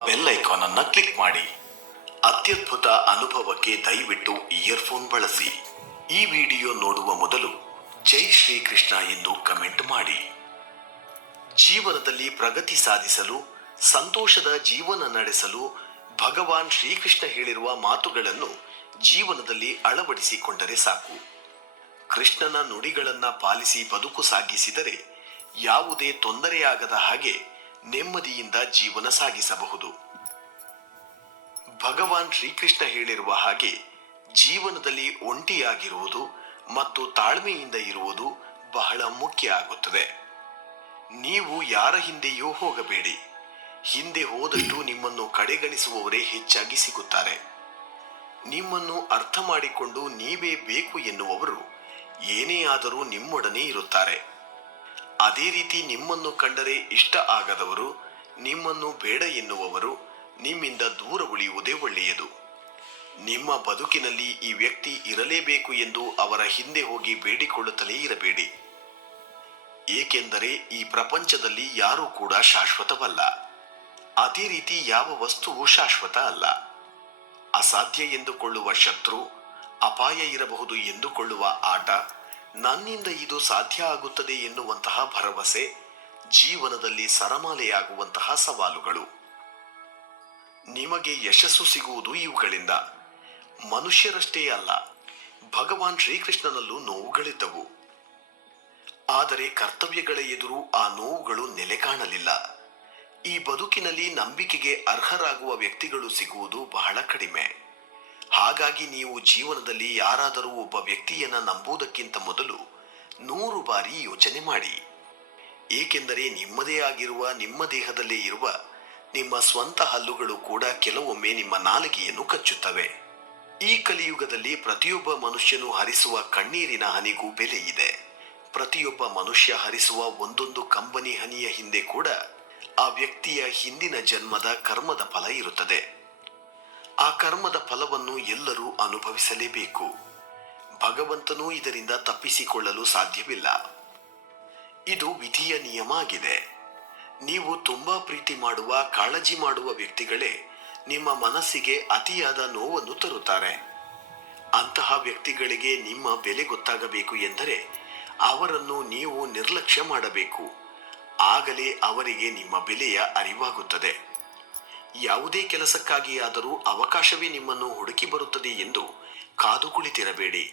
Bell icon ಅನ್ನು click ಮಾಡಿ. ಅತ್ಯದ್ಭುತ ಅನುಭವಕ್ಕೆ ದಯವಿಟ್ಟು ಇಯರ್ಫೋನ್ ಬಳಸಿ. ಈ ವಿಡಿಯೋ ನೋಡುವ ಮೊದಲು ಜೈ ಶ್ರೀಕೃಷ್ಣ ಎಂದು ಕಮೆಂಟ್ ಮಾಡಿ. ಜೀವನದಲ್ಲಿ ಪ್ರಗತಿ ಸಾಧಿಸಲು, ಸಂತೋಷದ ಜೀವನ ನಡೆಸಲು ಭಗವಾನ್ ಶ್ರೀಕೃಷ್ಣ ಹೇಳಿರುವ ಮಾತುಗಳನ್ನು ಜೀವನದಲ್ಲಿ ಅಳವಡಿಸಿಕೊಂಡರೆ ಸಾಕು. ಕೃಷ್ಣನ ನುಡಿಗಳನ್ನ ಪಾಲಿಸಿ ಬದುಕು ಸಾಗಿಸಿದರೆ ಯಾವುದೇ ತೊಂದರೆಯಾಗದ ಹಾಗೆ ನೆಮ್ಮದಿಯಿಂದ ಜೀವನ ಸಾಗಿಸಬಹುದು. ಭಗವಾನ್ ಶ್ರೀಕೃಷ್ಣ ಹೇಳಿರುವ ಹಾಗೆ ಜೀವನದಲ್ಲಿ ಒಂಟಿಯಾಗಿರುವುದು ಮತ್ತು ತಾಳ್ಮೆಯಿಂದ ಇರುವುದು ಬಹಳ ಮುಖ್ಯ ಆಗುತ್ತದೆ. ನೀವು ಯಾರ ಹಿಂದೆಯೂ ಹೋಗಬೇಡಿ. ಹಿಂದೆ ಹೋದಷ್ಟು ನಿಮ್ಮನ್ನು ಕಡೆಗಣಿಸುವವರೇ ಹೆಚ್ಚಾಗಿ ಸಿಗುತ್ತಾರೆ. ನಿಮ್ಮನ್ನು ಅರ್ಥ ಮಾಡಿಕೊಂಡು ನೀವೇ ಬೇಕು ಎನ್ನುವವರು ಏನೇ ಆದರೂ ನಿಮ್ಮೊಡನೆ ಇರುತ್ತಾರೆ. ಅದೇ ರೀತಿ ನಿಮ್ಮನ್ನು ಕಂಡರೆ ಇಷ್ಟ ಆಗದವರು, ನಿಮ್ಮನ್ನು ಬೇಡ ಎನ್ನುವವರು ನಿಮ್ಮಿಂದ ದೂರ ಉಳಿಯುವುದೇ ಒಳ್ಳೆಯದು. ನಿಮ್ಮ ಬದುಕಿನಲ್ಲಿ ಈ ವ್ಯಕ್ತಿ ಇರಲೇಬೇಕು ಎಂದು ಅವರ ಹಿಂದೆ ಹೋಗಿ ಬೇಡಿಕೊಳ್ಳುತ್ತಲೇ ಇರಬೇಡಿ. ಏಕೆಂದರೆ ಈ ಪ್ರಪಂಚದಲ್ಲಿ ಯಾರೂ ಕೂಡ ಶಾಶ್ವತವಲ್ಲ. ಅದೇ ರೀತಿ ಯಾವ ವಸ್ತುವು ಶಾಶ್ವತ ಅಲ್ಲ. ಅಸಾಧ್ಯ ಎಂದುಕೊಳ್ಳುವ ಶತ್ರು, ಅಪಾಯ ಇರಬಹುದು ಎಂದುಕೊಳ್ಳುವ ಆಟ, ನನ್ನಿಂದ ಇದು ಸಾಧ್ಯ ಆಗುತ್ತದೆ ಎನ್ನುವಂತಹ ಭರವಸೆ, ಜೀವನದಲ್ಲಿ ಸರಮಾಲೆಯಾಗುವಂತಹ ಸವಾಲುಗಳು. ನಿಮಗೆ ಯಶಸ್ಸು ಸಿಗುವುದು ಇವುಗಳಿಂದ. ಮನುಷ್ಯರಷ್ಟೇ ಅಲ್ಲ, ಭಗವಾನ್ ಶ್ರೀಕೃಷ್ಣನಲ್ಲೂ ನೋವುಗಳಿದ್ದವು. ಆದರೆ ಕರ್ತವ್ಯಗಳ ಎದುರು ಆ ನೋವುಗಳು ನೆಲೆ ಕಾಣಲಿಲ್ಲ. ಈ ಬದುಕಿನಲ್ಲಿ ನಂಬಿಕೆಗೆ ಅರ್ಹರಾಗುವ ವ್ಯಕ್ತಿಗಳು ಸಿಗುವುದು ಬಹಳ ಕಡಿಮೆ. ಹಾಗಾಗಿ ನೀವು ಜೀವನದಲ್ಲಿ ಯಾರಾದರೂ ಒಬ್ಬ ವ್ಯಕ್ತಿಯನ್ನ ನಂಬುವುದಕ್ಕಿಂತ ಮೊದಲು 100 ಬಾರಿ ಯೋಚನೆ ಮಾಡಿ. ಏಕೆಂದರೆ ನಿಮ್ಮದೇ ಆಗಿರುವ, ನಿಮ್ಮ ದೇಹದಲ್ಲೇ ಇರುವ ನಿಮ್ಮ ಸ್ವಂತ ಹಲ್ಲುಗಳು ಕೂಡ ಕೆಲವೊಮ್ಮೆ ನಿಮ್ಮ ನಾಲಿಗೆಯನ್ನು ಕಚ್ಚುತ್ತವೆ. ಈ ಕಲಿಯುಗದಲ್ಲಿ ಪ್ರತಿಯೊಬ್ಬ ಮನುಷ್ಯನು ಹರಿಸುವ ಕಣ್ಣೀರಿನ ಹನಿಗೂ ಬೆಲೆ ಇದೆ. ಪ್ರತಿಯೊಬ್ಬ ಮನುಷ್ಯ ಹರಿಸುವ ಒಂದೊಂದು ಕಂಬನಿ ಹನಿಯ ಹಿಂದೆ ಕೂಡ ಆ ವ್ಯಕ್ತಿಯ ಹಿಂದಿನ ಜನ್ಮದ ಕರ್ಮದ ಫಲ ಇರುತ್ತದೆ. ಆ ಕರ್ಮದ ಫಲವನ್ನು ಎಲ್ಲರೂ ಅನುಭವಿಸಲೇಬೇಕು. ಭಗವಂತನೂ ಇದರಿಂದ ತಪ್ಪಿಸಿಕೊಳ್ಳಲು ಸಾಧ್ಯವಿಲ್ಲ. ಇದು ವಿಧಿಯ ನಿಯಮ ಆಗಿದೆ. ನೀವು ತುಂಬಾ ಪ್ರೀತಿ ಮಾಡುವ, ಕಾಳಜಿ ಮಾಡುವ ವ್ಯಕ್ತಿಗಳೇ ನಿಮ್ಮ ಮನಸ್ಸಿಗೆ ಅತಿಯಾದ ನೋವನ್ನು ತರುತ್ತಾರೆ. ಅಂತಹ ವ್ಯಕ್ತಿಗಳಿಗೆ ನಿಮ್ಮ ಬೆಲೆ ಗೊತ್ತಾಗಬೇಕು ಎಂದರೆ ಅವರನ್ನು ನೀವು ನಿರ್ಲಕ್ಷ್ಯ ಮಾಡಬೇಕು. ಆಗಲೇ ಅವರಿಗೆ ನಿಮ್ಮ ಬೆಲೆಯ ಅರಿವಾಗುತ್ತದೆ. ಯಾವುದೇ ಕೆಲಸಕ್ಕಾಗಿಯಾದರೂ ಅವಕಾಶವೇ ನಿಮ್ಮನ್ನು ಹುಡುಕಿ ಬರುತ್ತದೆ ಎಂದು ಕಾದು ಕುಳಿತಿರಬೇಡಿ.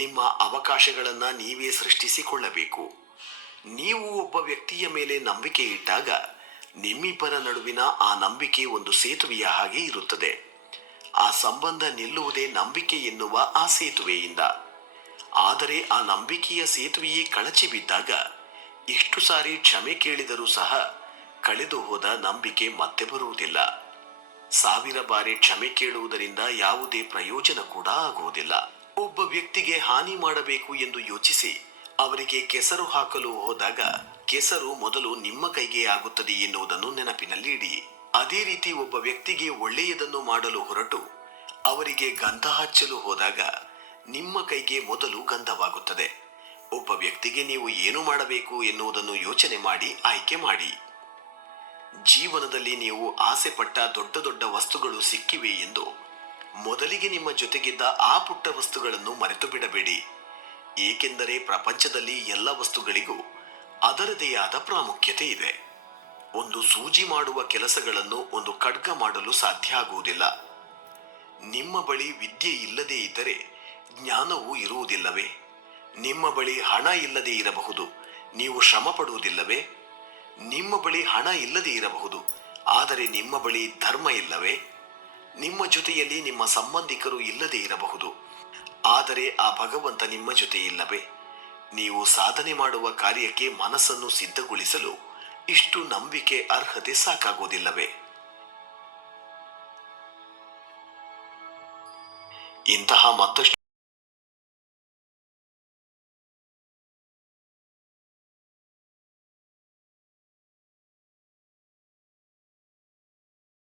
ನಿಮ್ಮ ಅವಕಾಶಗಳನ್ನು ನೀವೇ ಸೃಷ್ಟಿಸಿಕೊಳ್ಳಬೇಕು. ನೀವು ಒಬ್ಬ ವ್ಯಕ್ತಿಯ ಮೇಲೆ ನಂಬಿಕೆ ಇಟ್ಟಾಗ ನಿಮ್ಮಿಬ್ಬರ ನಡುವಿನ ಆ ನಂಬಿಕೆ ಒಂದು ಸೇತುವೆಯ ಹಾಗೆ ಇರುತ್ತದೆ. ಆ ಸಂಬಂಧ ನಿಲ್ಲುವುದೇ ನಂಬಿಕೆ ಎನ್ನುವ ಆ ಸೇತುವೆಯಿಂದ. ಆದರೆ ಆ ನಂಬಿಕೆಯ ಸೇತುವೆಯೇ ಕಳಚಿ ಬಿದ್ದಾಗ ಎಷ್ಟು ಸಾರಿ ಕ್ಷಮೆ ಕೇಳಿದರೂ ಸಹ ಕಳೆದು ಹೋದ ನಂಬಿಕೆ ಮತ್ತೆ ಬರುವುದಿಲ್ಲ. 1000 ಬಾರಿ ಕ್ಷಮೆ ಕೇಳುವುದರಿಂದ ಯಾವುದೇ ಪ್ರಯೋಜನ ಕೂಡ ಆಗುವುದಿಲ್ಲ. ಒಬ್ಬ ವ್ಯಕ್ತಿಗೆ ಹಾನಿ ಮಾಡಬೇಕು ಎಂದು ಯೋಚಿಸಿ ಅವರಿಗೆ ಕೆಸರು ಹಾಕಲು ಹೋದಾಗ ಕೆಸರು ಮೊದಲು ನಿಮ್ಮ ಕೈಗೆ ಆಗುತ್ತದೆ ಎನ್ನುವುದನ್ನು ನೆನಪಿನಲ್ಲಿ ಇಡಿ. ಅದೇ ರೀತಿ ಒಬ್ಬ ವ್ಯಕ್ತಿಗೆ ಒಳ್ಳೆಯದನ್ನು ಮಾಡಲು ಹೊರಟು ಅವರಿಗೆ ಗಂಧ ಹಚ್ಚಲು ಹೋದಾಗ ನಿಮ್ಮ ಕೈಗೆ ಮೊದಲು ಗಂಧವಾಗುತ್ತದೆ. ಒಬ್ಬ ವ್ಯಕ್ತಿಗೆ ನೀವು ಏನು ಮಾಡಬೇಕು ಎನ್ನುವುದನ್ನು ಯೋಚನೆ ಮಾಡಿ ಆಯ್ಕೆ ಮಾಡಿ. ಜೀವನದಲ್ಲಿ ನೀವು ಆಸೆ ಪಟ್ಟ ದೊಡ್ಡ ದೊಡ್ಡ ವಸ್ತುಗಳು ಸಿಕ್ಕಿವೆ ಎಂದು ಮೊದಲಿಗೆ ನಿಮ್ಮ ಜೊತೆಗಿದ್ದ ಆ ಪುಟ್ಟ ವಸ್ತುಗಳನ್ನು ಮರೆತು ಬಿಡಬೇಡಿ. ಏಕೆಂದರೆ ಪ್ರಪಂಚದಲ್ಲಿ ಎಲ್ಲ ವಸ್ತುಗಳಿಗೂ ಅದರದೇ ಆದ ಪ್ರಾಮುಖ್ಯತೆ ಇದೆ. ಒಂದು ಸೂಜಿ ಮಾಡುವ ಕೆಲಸಗಳನ್ನು ಒಂದು ಖಡ್ಗ ಮಾಡಲು ಸಾಧ್ಯ ಆಗುವುದಿಲ್ಲ. ನಿಮ್ಮ ಬಳಿ ವಿದ್ಯೆ ಇಲ್ಲದೇ ಇದ್ದರೆ ಜ್ಞಾನವೂ ಇರುವುದಿಲ್ಲವೇ? ನಿಮ್ಮ ಬಳಿ ಹಣ ಇಲ್ಲದೆ ಇರಬಹುದು, ನೀವು ಶ್ರಮ ಪಡುವುದಿಲ್ಲವೇ? ನಿಮ್ಮ ಬಳಿ ಹಣ ಇಲ್ಲದೆ ಇರಬಹುದು, ಆದರೆ ನಿಮ್ಮ ಬಳಿ ಧರ್ಮ ಇಲ್ಲವೇ? ನಿಮ್ಮ ಜೊತೆಯಲ್ಲಿ ನಿಮ್ಮ ಸಂಬಂಧಿಕರು ಇಲ್ಲದೆ ಇರಬಹುದು, ಆದರೆ ಆ ಭಗವಂತ ನಿಮ್ಮ ಜೊತೆ ಇಲ್ಲವೇ? ನೀವು ಸಾಧನೆ ಮಾಡುವ ಕಾರ್ಯಕ್ಕೆ ಮನಸ್ಸನ್ನು ಸಿದ್ಧಗೊಳಿಸಲು ಇಷ್ಟು ನಂಬಿಕೆ, ಅರ್ಹತೆ ಸಾಕಾಗುವುದಿಲ್ಲವೇ? ಇಂತಹ ಮತ್ತಷ್ಟು